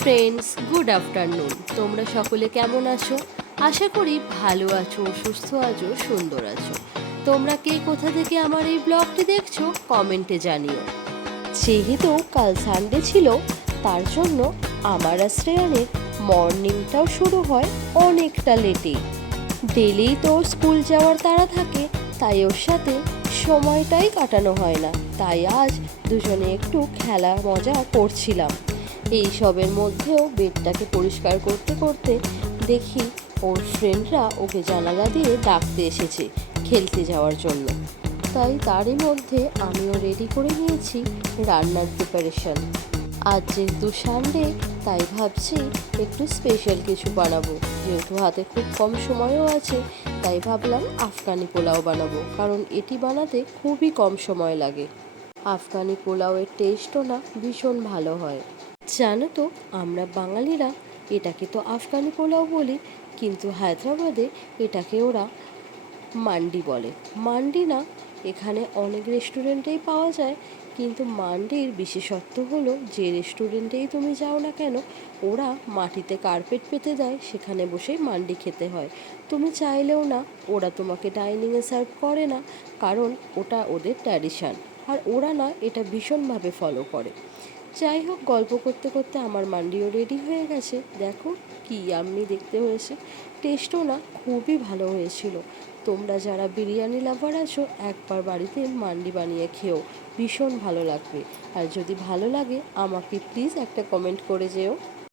Friends, good afternoon. তোমরা সকলে কেমন আছো? আশা করি ভালো আছো, সুস্থ আছো, সুন্দর আছো। তোমরা কে কোথা থেকে আমার এই ব্লগটি দেখছো কমেন্টে জানিও। যেহেতু কাল সানডে ছিল, তার জন্য আমার আর শ্রেয়ানের মর্নিংটাও শুরু হয় অনেকটা লেটে। ডেলি তো ওর স্কুল যাওয়ার তাড়া থাকে, তাই ওর সাথে সময়টাই কাটানো হয় না। তাই আজ দুজনে একটু খেলা মজা করছিলাম। এই সবের মধ্যেও বেডটাকে পরিষ্কার করতে করতে দেখি ওর ফ্রেন্ডরা ওকে জানালা দিয়ে ডাকতে এসেছে খেলতে যাওয়ার জন্য। তাই তারই মধ্যে আমিও রেডি করে নিয়েছি রান্নার প্রিপারেশন। আজ যেহেতু সানডে, তাই ভাবছি একটু স্পেশাল কিছু বানাবো। যেহেতু হাতে খুব কম সময়ও আছে, তাই ভাবলাম আফগানি পোলাও বানাবো, কারণ এটি বানাতে খুবই কম সময় লাগে। আফগানি পোলাওয়ের টেস্টও না ভীষণ ভালো হয়। জানো তো, আমরা বাঙালিরা এটাকে তো আফগানি পোলাও বলি, কিন্তু হায়দ্রাবাদে এটাকে ওরা মান্ডি বলে। মান্ডি না, এখানে অনেক রেস্টুরেন্টেই পাওয়া যায়, কিন্তু মান্ডির বিশেষত্ব হলো যে রেস্টুরেন্টেই তুমি যাও না কেন, ওরা মাটিতে কার্পেট পেতে দেয়, সেখানে বসেই মান্ডি খেতে হয়। তুমি চাইলেও না, ওরা তোমাকে ডাইনিংয়ে সার্ভ করে না, কারণ ওটা ওদের ট্র্যাডিশান। আর ওরা না এটা ভীষণভাবে ফলো করে। যাই হোক, গল্প করতে করতে আমার মান্ডিও রেডি হয়ে গেছে। দেখো কি ইয়াম্মি দেখতে হয়েছে, টেস্টও না খুবই ভালো হয়েছিল। তোমরা যারা বিরিয়ানি লাভার আছো, একবার বাড়িতে মান্ডি বানিয়ে খেও, ভীষণ ভালো লাগবে। আর যদি ভালো লাগে আমাকে প্লিজ একটা কমেন্ট করে যেও।